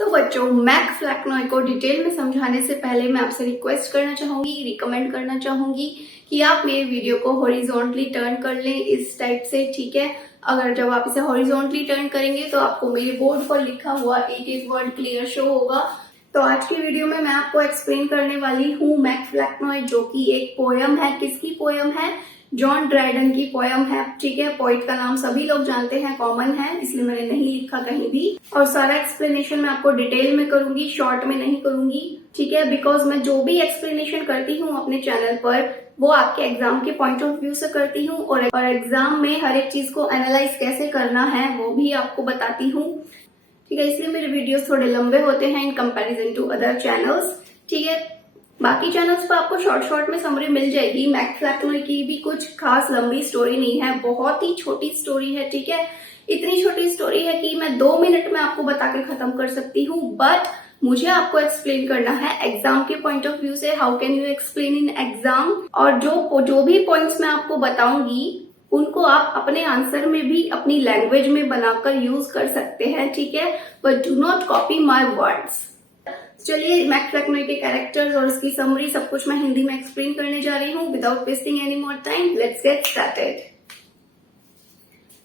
तो बच्चों, मैक फ्लैक्नोय को डिटेल में समझाने से पहले मैं आपसे रिक्वेस्ट करना चाहूंगी, रिकमेंड करना चाहूंगी कि आप मेरे वीडियो को हॉरिजॉन्टली टर्न कर लें इस टाइप से, ठीक है। अगर जब आप इसे हॉरिजॉन्टली टर्न करेंगे तो आपको मेरे बोर्ड पर लिखा हुआ एक एक वर्ड क्लियर शो होगा। तो आज की वीडियो में मैं आपको एक्सप्लेन करने वाली हूँ मैक फ्लैक्नोय, जो कि एक पोयम है। किसकी पोयम है? जॉन ड्राइडन की पोयम है, ठीक है। पोइट का नाम सभी लोग जानते हैं, कॉमन है, इसलिए मैंने नहीं लिखा कहीं भी। और सारा एक्सप्लेनेशन मैं आपको डिटेल में करूंगी, शॉर्ट में नहीं करूंगी, ठीक है। बिकॉज मैं जो भी एक्सप्लेनेशन करती हूँ अपने चैनल पर वो आपके एग्जाम के पॉइंट ऑफ व्यू से करती हूँ, और एग्जाम में हर एक चीज को एनालाइज कैसे करना है वो भी आपको बताती हूँ, ठीक है। इसलिए मेरे वीडियोस थोड़े लंबे होते हैं in comparison to other channels, ठीक है। बाकी चैनल्स पर आपको शॉर्ट में समरी मिल जाएगी। मैक फ्लैक्नोय की भी कुछ खास लंबी स्टोरी नहीं है, बहुत ही छोटी स्टोरी है, ठीक है। इतनी छोटी स्टोरी है कि मैं 2 मिनट में आपको बता के खत्म कर सकती हूँ, बट मुझे आपको एक्सप्लेन करना है एग्जाम के पॉइंट ऑफ व्यू से। How can you explain in exam? और जो भी पॉइंट्स मैं आपको बताऊंगी उनको आप अपने आंसर में भी अपनी लैंग्वेज में बनाकर यूज कर सकते हैं, ठीक है। But do not copy my words. चलिए, मैक फ्लैक्नोय के कैरेक्टर्स और इसकी समरी सब कुछ मैं हिंदी में एक्सप्लेन करने जा रही हूँ without wasting any more time. Let's get started.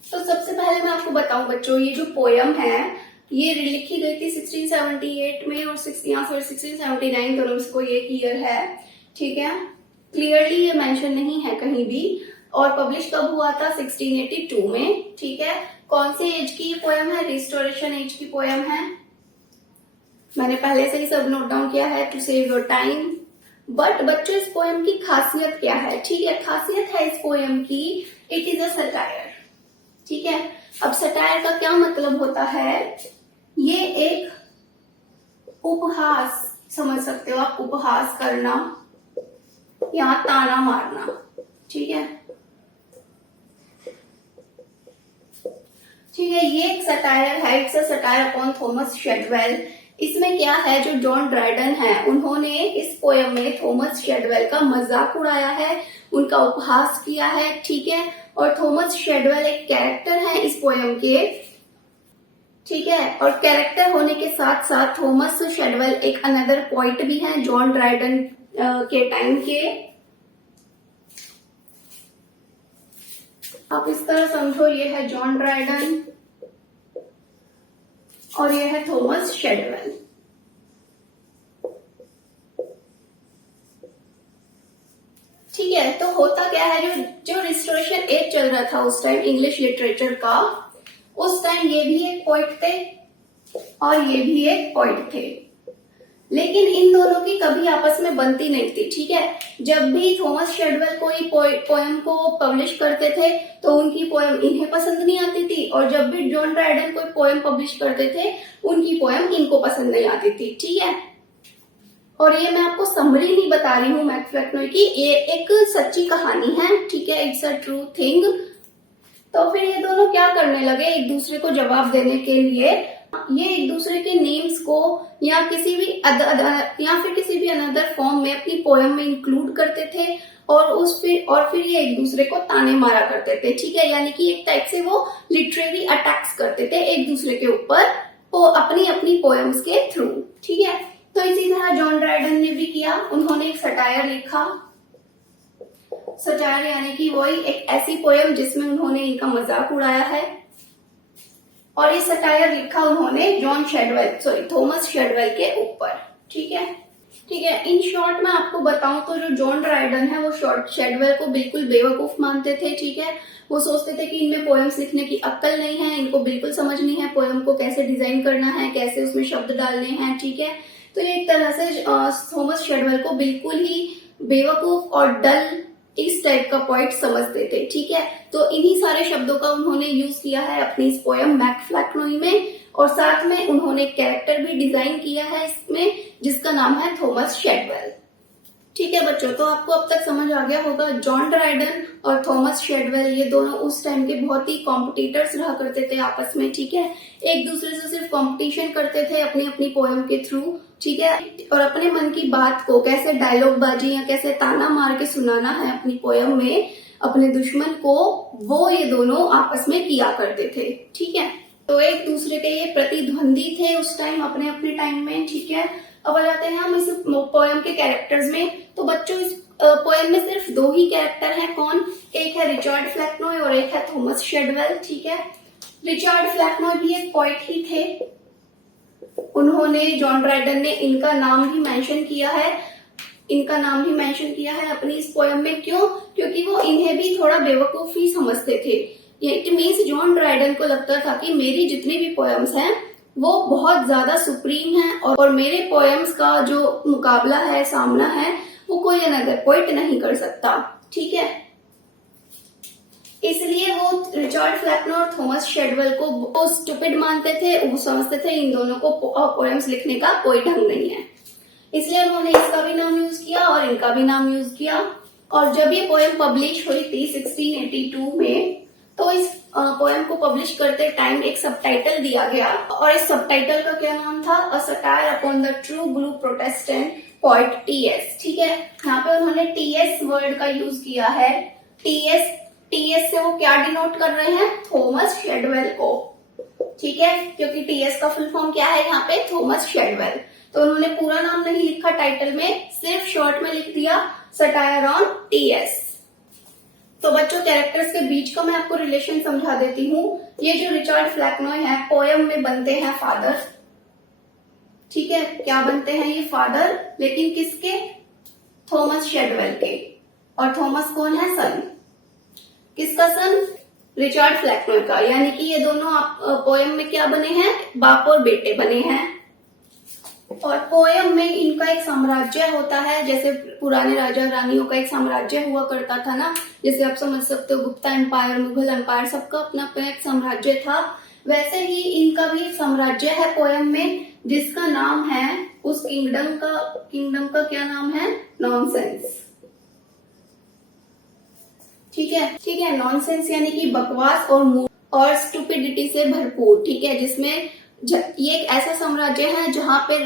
तो सबसे पहले मैं आपको बताऊं बच्चों, ये जो पोयम है ये लिखी गई थी 1678 में, और 1679 दोनों में कोई एक ईयर है, ठीक है। क्लियरली ये मेंशन नहीं है कहीं भी। और पब्लिश कब हुआ था? 1682 में, ठीक है। कौन सी एज की ये पोयम है? रिस्टोरेशन एज की पोयम है। मैंने पहले से ही सब नोट डाउन किया है to save your time. But बच्चों, इस पोयम की खासियत क्या है? ठीक है, खासियत है इस पोयम की, इट इज अ सटायर, ठीक है। अब सटायर का क्या मतलब होता है? ये एक उपहास समझ सकते हो आप, उपहास करना या ताना मारना, ठीक है। ठीक है, ये एक सटायर है, it's a satire upon Thomas Shadwell. इसमें क्या है, जो जॉन ड्राइडन है उन्होंने इस पोयम में थॉमस शेडवेल का मजाक उड़ाया है, उनका उपहास किया है, ठीक है। और थॉमस शेडवेल एक कैरेक्टर है इस पोयम के, ठीक है। और कैरेक्टर होने के साथ साथ थॉमस शेडवेल एक अनदर पोइट भी है जॉन ड्राइडन के टाइम के। आप इस तरह समझो, ये है जॉन ड्राइडन और ये है थॉमस शेडवेल, ठीक है। तो होता क्या है, जो रिस्टोरेशन एज चल रहा था उस टाइम इंग्लिश लिटरेचर का, उस टाइम ये भी एक पोइट थे और ये भी एक पोइट थे, लेकिन इन दोनों की कभी आपस में बनती नहीं थी, ठीक है। जब भी थॉमस शेडवेल कोई पोयम को पब्लिश करते थे तो उनकी पोयम इन्हें पसंद नहीं आती थी, और जब भी जॉन ड्राइडन कोई पोयम पब्लिश करते थे उनकी पोयम इनको पसंद नहीं आती थी, ठीक है। और ये मैं आपको समरी नहीं बता रही हूँ मैक फ्लैक्नोय की, ये एक सच्ची कहानी है, ठीक है, इट्स अ ट्रू थिंग। तो फिर ये दोनों क्या करने लगे, एक दूसरे को जवाब देने के लिए ये एक दूसरे के नेम्स को या किसी भी या फिर किसी भी अनदर फॉर्म में अपनी पोयम में इंक्लूड करते थे, और फिर ये एक दूसरे को ताने मारा करते थे, ठीक है। यानी कि एक टाइप से वो लिटरेरी अटैक्स करते थे एक दूसरे के ऊपर, वो अपनी अपनी पोयम्स के थ्रू, ठीक है। तो इसी तरह जॉन ड्राइडन ने भी किया, उन्होंने एक सटायर लिखा। सटायर यानी कि वही एक ऐसी पोयम जिसमें उन्होंने इनका मजाक उड़ाया है, और ये सटायर लिखा उन्होंने थॉमस शेडवेल के ऊपर, ठीक है। ठीक है, इन शॉर्ट में आपको बताऊं तो जो जॉन ड्राइडन है वो शेडवेल को बिल्कुल बेवकूफ मानते थे, ठीक है। वो सोचते थे कि इनमें पोएम्स लिखने की अक्ल नहीं है, इनको बिल्कुल समझ नहीं है पोएम को कैसे डिजाइन करना है, कैसे उसमें शब्द डालने हैं, ठीक है। तो ये एक तरह से थॉमस शेडवेल को बिल्कुल ही बेवकूफ और डल इस टाइप का पॉइंट समझते थे, ठीक है। तो इन्हीं सारे शब्दों का उन्होंने यूज किया है अपनी इस पोयम मैक फ्लैक्नोय में, और साथ में उन्होंने कैरेक्टर भी डिजाइन किया है इसमें जिसका नाम है थॉमस शेडवेल, ठीक है बच्चों। तो आपको अब तक समझ आ गया होगा, जॉन ड्राइडन और थॉमस शेडवेल ये दोनों उस टाइम के बहुत ही कॉम्पिटिटर्स रहा करते थे आपस में, ठीक है। एक दूसरे से सिर्फ कॉम्पिटिशन करते थे अपनी अपनी पोयम के थ्रू, ठीक है। और अपने मन की बात को कैसे डायलॉग बाजी या कैसे ताना मार के सुनाना है अपनी पोयम में अपने दुश्मन को, वो ये दोनों आपस में किया करते थे, ठीक है। तो एक दूसरे के ये प्रतिद्वंदी थे उस टाइम, अपने अपने टाइम में, ठीक है। अब आ जाते हैं हम इस पोयम के कैरेक्टर्स में। तो बच्चों इस पोयम में सिर्फ दो ही कैरेक्टर हैं। कौन? एक है रिचर्ड फ्लैक्नॉय और एक है थॉमस शेडवेल, ठीक है। रिचर्ड फ्लैक्नॉय भी एक पोइट ही थे। उन्होंने, जॉन ड्राइडन ने इनका नाम भी मेंशन किया है, अपनी इस पोयम में। क्यों? क्योंकि वो इन्हें भी थोड़ा बेवकूफ ही समझते थे। इट मीन्स जॉन ड्राइडन को लगता था कि मेरी जितनी भी पोयम्स हैं वो बहुत ज्यादा सुप्रीम हैं और मेरे पोयम्स का जो मुकाबला है, सामना है, वो कोई अनदर पोइट नहीं कर सकता, ठीक है। इसलिए वो रिचर्ड फ्लैक्नर और थॉमस शेडवेल को वो स्टूपिड मानते थे। वो समझते थे इन दोनों को पोएम्स लिखने का कोई ढंग नहीं है, इसलिए उन्होंने इसका भी नाम यूज किया और इनका भी नाम यूज किया। और जब ये पोएम पब्लिश हुई थी 1682 में, तो इस पोएम को पब्लिश करते टाइम एक सबटाइटल दिया गया और इस सबटाइटल का क्या नाम था? A satire upon the true blue protestant poet TS, ठीक है। यहाँ पे उन्होंने टीएस वर्ड का यूज किया है। टीएस से वो क्या डिनोट कर रहे हैं? थॉमस शेडवेल को, ठीक है, क्योंकि टीएस का फुल फॉर्म क्या है यहाँ पे? थॉमस शेडवेल। तो उन्होंने पूरा नाम नहीं लिखा टाइटल में, सिर्फ शॉर्ट में लिख दिया सटायर ऑन टीएस। तो बच्चों कैरेक्टर्स के बीच का मैं आपको रिलेशन समझा देती हूँ। ये जो रिचर्ड फ्लैक्नॉय है, पोयम में बनते हैं फादर, ठीक है। क्या बनते हैं ये? फादर। लेकिन किसके? थॉमस शेडवेल के। और थॉमस कौन है? सन। किसका सन? रिचर्ड फ्लैक्नॉय का। यानी कि ये दोनों पोयम में क्या बने हैं? बाप और बेटे बने हैं। और पोयम में इनका एक साम्राज्य होता है, जैसे पुराने राजा रानियों का एक साम्राज्य हुआ करता था ना, जैसे आप समझ सकते हो गुप्ता एम्पायर, मुगल एम्पायर, सबका अपना अपना एक साम्राज्य था। वैसे ही इनका भी साम्राज्य है पोयम में, जिसका नाम है, उस किंगडम का क्या नाम है? नॉनसेंस, ठीक है। नॉनसेंस यानी कि बकवास और स्टूपिडिटी से भरपूर, ठीक है। जिसमें ये एक ऐसा साम्राज्य है जहां पे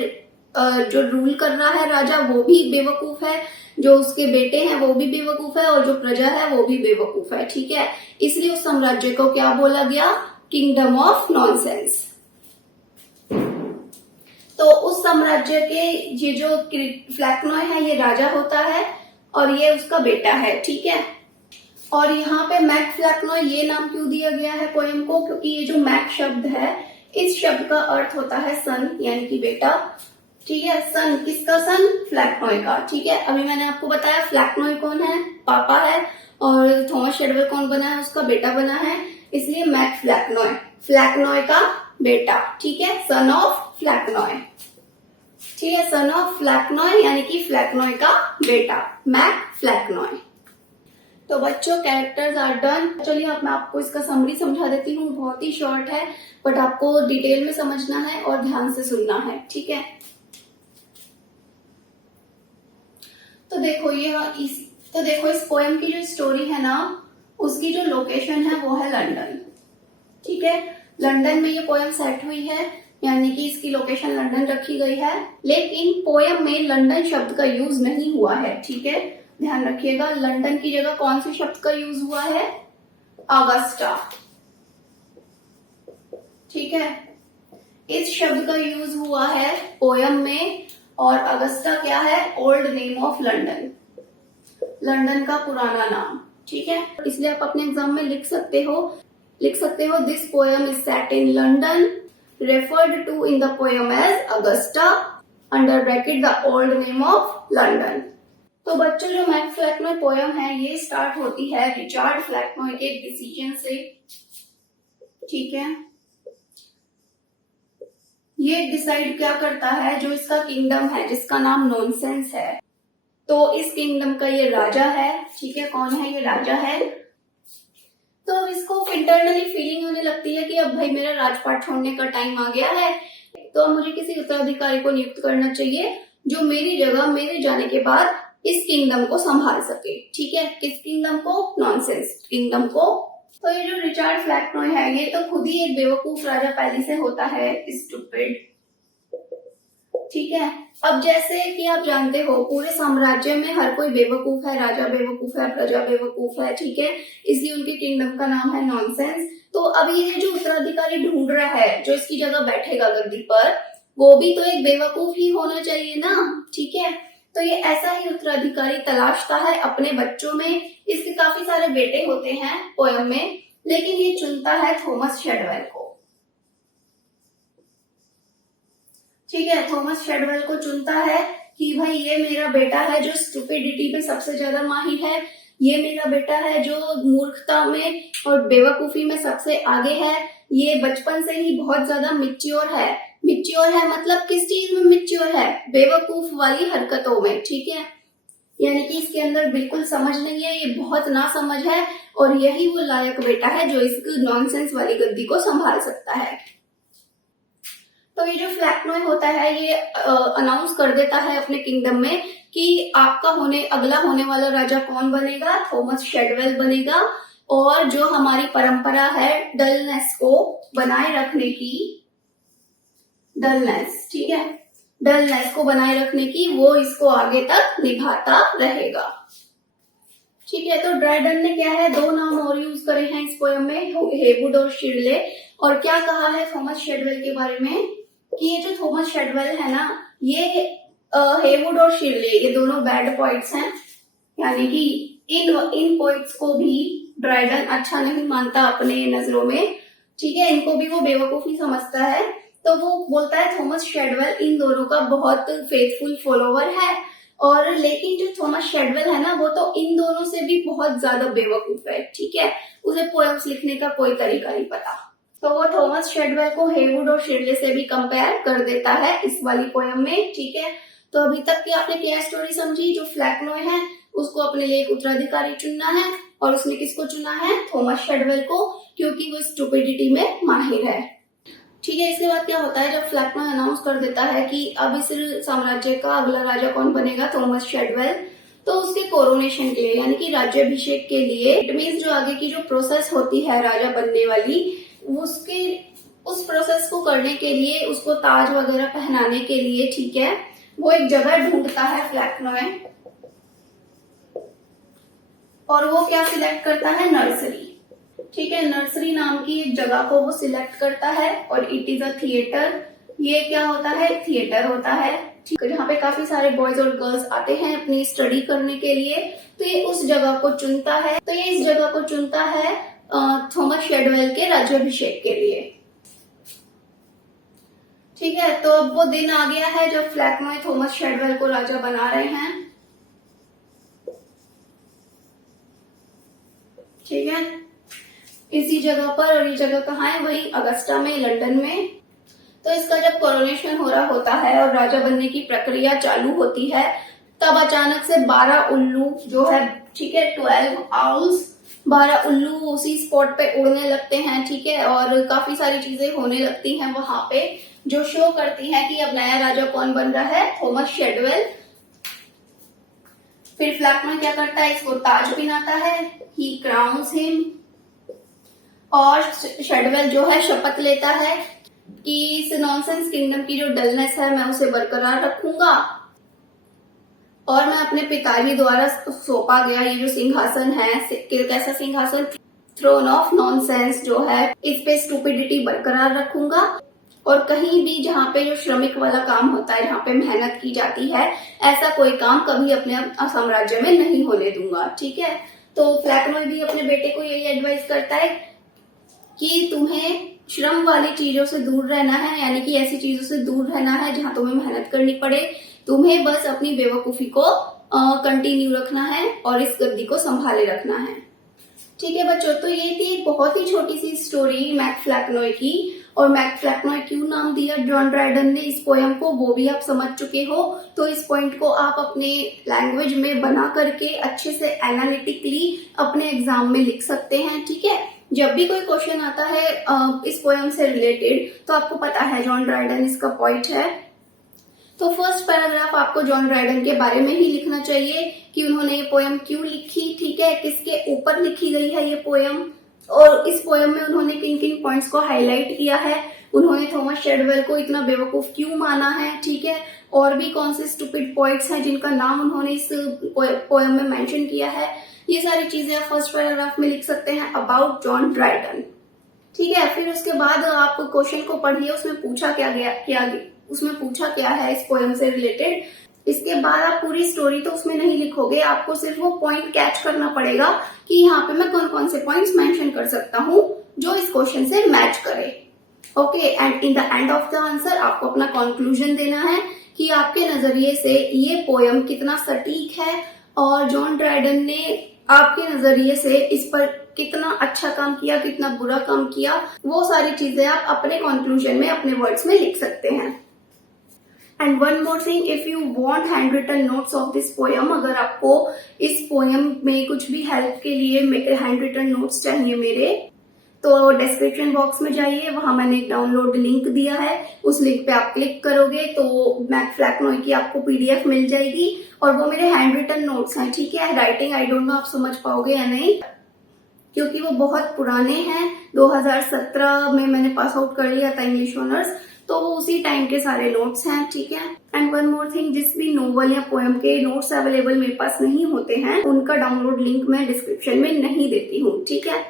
जो रूल कर रहा है राजा वो भी बेवकूफ है, जो उसके बेटे हैं वो भी बेवकूफ है और जो प्रजा है वो भी बेवकूफ है, ठीक है। इसलिए उस साम्राज्य को क्या बोला गया? Kingdom of nonsense. तो उस साम्राज्य के ये जो फ्लैक्नॉय है ये राजा होता है और ये उसका बेटा है, ठीक है। और यहाँ पे मैक फ्लैक्नॉय ये नाम क्यों दिया गया है पोयम को? क्योंकि ये जो मैक शब्द है, इस शब्द का अर्थ होता है सन, यानी कि बेटा, ठीक है। सन किसका? सन फ्लैक्नॉय का, ठीक है। अभी मैंने आपको बताया फ्लैक्नॉय कौन है? पापा है। और थॉमस शेडवेल कौन बना है? उसका बेटा बना है। इसलिए मैक फ्लैक्नॉय का बेटा, ठीक है। सन ऑफ फ्लैक्नॉय, ठीक है। सन ऑफ फ्लैक्नॉय यानी कि फ्लैक्नॉय का बेटा, मैक फ्लैक्नॉय। तो बच्चों कैरेक्टर्स आर डन। चलिए अब मैं आपको इसका समरी समझा देती हूँ। बहुत ही शॉर्ट है बट आपको डिटेल में समझना है और ध्यान से सुनना है, ठीक है। तो देखो इस पोएम की जो स्टोरी है ना, उसकी जो लोकेशन है वो है लंदन, ठीक है। लंदन में ये पोएम सेट हुई है, यानी कि इसकी लोकेशन लंदन रखी गई है। लेकिन पोएम में लंदन शब्द का यूज नहीं हुआ है, ठीक है। ध्यान रखिएगा, लंदन की जगह कौन से शब्द का यूज हुआ है? ऑगस्टा, ठीक है। इस शब्द का यूज हुआ है पोयम में और अगस्टा क्या है? Old name of London, London का पुराना नाम, ठीक है। इसलिए आप अपने एग्जाम में लिख सकते हो this poem is set in London, referred to in the poem as Augusta, under bracket the old name of London. तो बच्चों जो मैक फ्लैक्नॉय पोयम है ये स्टार्ट होती है रिचर्ड फ्लैक्नॉय के डिसीजन से, ठीक है। ये डिसाइड क्या करता है? जो इसका किंगडम है जिसका नाम नॉनसेंस है, तो इस किंगडम का ये राजा है, ठीक है। कौन है? ये राजा है। तो इसको इंटरनली फीलिंग होने लगती है कि अब भाई मेरा राजपाट छोड़ने का टाइम आ गया है, तो अब मुझे किसी उत्तराधिकारी को नियुक्त करना चाहिए जो मेरी जगह मेरे जाने के बाद इस किंगडम को संभाल सके, ठीक है। किस किंगडम को? नॉनसेंस किंगडम को। तो ये जो रिचर्ड फ्लैक्नॉय है ये तो खुद ही एक बेवकूफ राजा पहले से होता है, स्टूपिड, ठीक है। अब जैसे कि आप जानते हो पूरे साम्राज्य में हर कोई बेवकूफ है, राजा बेवकूफ है, प्रजा बेवकूफ है, ठीक है। इसलिए उनके किंगडम का नाम है नॉनसेंस। तो अभी ये जो उत्तराधिकारी ढूंढ रहा है जो इसकी जगह बैठेगा गद्दी पर, वो भी तो एक बेवकूफ ही होना चाहिए ना, ठीक है। तो ये ऐसा ही उत्तराधिकारी तलाशता है अपने बच्चों में। इसके काफी सारे बेटे होते हैं पोयम में, लेकिन ये चुनता है थॉमस शेडवेल को, ठीक है। थॉमस शेडवेल को चुनता है कि भाई ये मेरा बेटा है जो स्टुपिडिटी में सबसे ज्यादा माहिर है, ये मेरा बेटा है जो मूर्खता में और बेवकूफी में सबसे आगे है, ये बचपन से ही बहुत ज्यादा मिच्योर है। मिच्योर है मतलब किस चीज में मिच्योर है? बेवकूफ वाली हरकतों में, ठीक है। यानी कि इसके अंदर बिल्कुल समझ नहीं है, ये बहुत ना समझ है, और यही वो लायक बेटा है जो इस नॉनसेंस वाली गद्दी को संभाल सकता है। तो ये जो फ्लैक्नॉय होता है ये अनाउंस कर देता है अपने किंगडम में कि आपका अगला होने वाला राजा कौन बनेगा? थॉमस शेडवेल बनेगा। और जो हमारी परंपरा है डलनेस को बनाए रखने की, डलनेस, ठीक है, डलनेस को बनाए रखने की, वो इसको आगे तक निभाता रहेगा, ठीक है। तो ड्राइडन ने क्या है, 2 नाम और यूज करे हैं इस पोयम में, हेवुड और शिरले। और क्या कहा है थॉमस शेडवेल के बारे में कि ये जो थॉमस शेडवेल है ना, ये हेवुड और शिरले ये दोनों बैड पॉइंट्स हैं, यानी कि इन पॉइंट्स को भी ड्राइडन अच्छा नहीं मानता अपने नजरों में, ठीक है। इनको भी वो बेवकूफी समझता है। तो वो बोलता है थॉमस शेडवेल इन दोनों का बहुत फेथफुल फॉलोवर है, और लेकिन जो थॉमस शेडवेल है ना, वो तो इन दोनों से भी बहुत ज्यादा बेवकूफ है, ठीक है। उसे पोएम्स लिखने का कोई तरीका नहीं पता। तो वो थॉमस शेडवेल को हेवुड और शिरले से भी कंपेयर कर देता है इस वाली पोएम में, ठीक है। तो अभी तक की आपने क्या स्टोरी समझी? जो फ्लैक्नॉय है उसको अपने लिए एक उत्तराधिकारी चुनना है, और उसने किसको चुना है? थॉमस शेडवेल को, क्योंकि वो स्टुपिडिटी में माहिर है, ठीक है। इसके बाद क्या होता है, जब फ्लैक्नॉय अनाउंस कर देता है कि अब इस साम्राज्य का अगला राजा कौन बनेगा? थॉमस शेडवेल। तो उसके कोरोनेशन के लिए, यानी कि राज्याभिषेक के लिए, इट मीन्स जो आगे की जो प्रोसेस होती है राजा बनने वाली, उस प्रोसेस को करने के लिए, उसको ताज वगैरह पहनाने के लिए, ठीक है, वो एक जगह ढूंढता है फ्लैक्नॉय। और वो क्या सिलेक्ट करता है? नर्सरी, ठीक है। नर्सरी नाम की एक जगह को वो सिलेक्ट करता है, और इट इज अ थिएटर। ये क्या होता है? थिएटर होता है, ठीक है, जहाँ पे काफी सारे बॉयज और गर्ल्स आते हैं अपनी स्टडी करने के लिए। तो ये उस जगह को चुनता है, तो ये इस जगह को चुनता है थॉमस शेडवेल के राज्याभिषेक के लिए, ठीक है। तो अब वो दिन आ गया है जब फ्लैक्नॉय थॉमस शेडवेल को राजा बना रहे हैं, ठीक है, इसी जगह पर। और ये जगह कहाँ है? वही अगस्टा में, लंदन में। तो इसका जब कोरोनेशन हो रहा होता है और राजा बनने की प्रक्रिया चालू होती है, तब अचानक से 12 उल्लू जो है, ठीक है, 12 आउल्स, 12 उल्लू उसी स्पॉट पे उड़ने लगते हैं, ठीक है। और काफी सारी चीजें होने लगती हैं वहां पे, जो शो करती हैं कि अब नया राजा कौन बन रहा है? थॉमस शेडवेल। फिर फ्लैक्नॉय क्या करता है? इसको ताज पहनाता है, ही क्राउन्स हिम। और शेडवेल जो है शपथ लेता है कि इस नॉनसेंस किंगडम की जो डलनेस है मैं उसे बरकरार रखूंगा, और मैं अपने पिताजी द्वारा सौंपा गया ये जो सिंहासन है, कैसा सिंहासन? थ्रोन ऑफ नॉनसेंस जो है, इस पे स्टुपिडिटी बरकरार रखूंगा, और कहीं भी जहाँ पे जो श्रमिक वाला काम होता है, जहाँ पे मेहनत की जाती है, ऐसा कोई काम कभी अपने साम्राज्य में नहीं होने दूंगा, ठीक है। तो फ्लैक्नॉय भी अपने बेटे को यही एडवाइस करता है कि तुम्हें श्रम वाली चीजों से दूर रहना है, यानी कि ऐसी चीजों से दूर रहना है जहां तुम्हें मेहनत करनी पड़े। तुम्हें बस अपनी बेवकूफी को कंटिन्यू रखना है और इस गद्दी को संभाले रखना है, ठीक है बच्चों। तो ये थी एक बहुत ही छोटी सी स्टोरी मैक फ्लैक्नॉय की। और मैक फ्लैक्नॉय क्यों नाम दिया जॉन ड्राइडन ने इस पोयम को, वो भी आप समझ चुके हो। तो इस पॉइंट को आप अपने लैंग्वेज में बना करके अच्छे से एनालिटिकली अपने एग्जाम में लिख सकते हैं, ठीक है। जब भी कोई क्वेश्चन आता है इस पोयम से रिलेटेड, तो आपको पता है जॉन ड्राइडन इसका पॉइंट है। तो फर्स्ट पैराग्राफ आपको जॉन ड्राइडन के बारे में ही लिखना चाहिए कि उन्होंने ये पोयम क्यों लिखी, ठीक है, किसके ऊपर लिखी गई है ये पोयम, और इस पोयम में उन्होंने किन किन पॉइंट्स को हाईलाइट किया है, उन्होंने थॉमस शेडवेल को इतना बेवकूफ क्यों माना है, ठीक है, और भी कौन से स्टूपिड पॉइंट्स हैं जिनका नाम उन्होंने इस पोयम में मेंशन किया है। ये सारी चीजें आप फर्स्ट पैराग्राफ में लिख सकते हैं अबाउट जॉन ड्राइडन, ठीक है। फिर उसके बाद आप क्वेश्चन को पढ़िए, उसमें पूछा उसमें पूछा क्या है इस पोएम से रिलेटेड। इसके बाद आप पूरी स्टोरी तो उसमें नहीं लिखोगे, आपको सिर्फ वो पॉइंट कैच करना पड़ेगा कि यहाँ पे मैं कौन कौन से पॉइंट्स मेंशन कर सकता हूँ जो इस क्वेश्चन से मैच करे। Okay, and in the end of the answer आपको अपना कंक्लूजन देना है कि आपके नजरिए से ये पोयम कितना सटीक है और जॉन ड्राइडन ने आपके नजरिए से इस पर कितना अच्छा काम किया, कितना बुरा काम किया, वो सारी चीजें आप अपने कंक्लूजन में, अपने वर्ड्स में लिख सकते हैं। And one more thing, if you want hand written notes of this poem, अगर आपको इस पोयम में कुछ भी हेल्प के लिए हैंड रिटन नोट्स चाहिए मेरे, तो डिस्क्रिप्शन बॉक्स में जाइए, वहां मैंने एक डाउनलोड लिंक दिया है, उस लिंक पे आप क्लिक करोगे तो मैक फ्लैकनॉय की आपको पीडीएफ मिल जाएगी और वो मेरे हैंड रिटन नोट्स हैं। ठीक है, राइटिंग आई डोंट नो आप समझ पाओगे या नहीं, क्योंकि वो बहुत पुराने हैं। 2017 में मैंने पास आउट कर लिया था इंग्लिश ऑनर्स, तो वो उसी टाइम के सारे नोट्स हैं। ठीक है। एंड वन मोर थिंग, जिस भी नोवेल या पोएम के नोट्स अवेलेबल मेरे पास नहीं होते हैं, उनका डाउनलोड लिंक मैं डिस्क्रिप्शन में नहीं देती हूँ। ठीक है,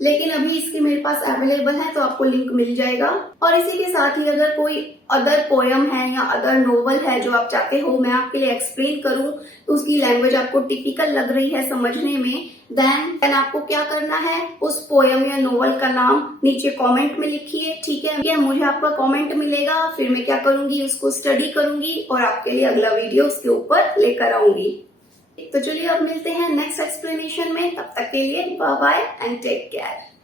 लेकिन अभी इसकी मेरे पास अवेलेबल है तो आपको लिंक मिल जाएगा। और इसी के साथ ही अगर कोई अदर पोयम है या अदर नोवेल है जो आप चाहते हो मैं आपके लिए एक्सप्लेन करूं, तो उसकी लैंग्वेज आपको टिपिकल लग रही है समझने में, देन आपको क्या करना है, उस पोयम या नोवेल का नाम नीचे कमेंट में लिखिए। ठीक है, मुझे आपका कमेंट मिलेगा, फिर मैं क्या करूंगी, उसको स्टडी करूंगी और आपके लिए अगला वीडियो उसके ऊपर लेकर आऊंगी। तो चलिए अब मिलते हैं नेक्स्ट एक्सप्लेनेशन में, तब तक के लिए bye bye and take care.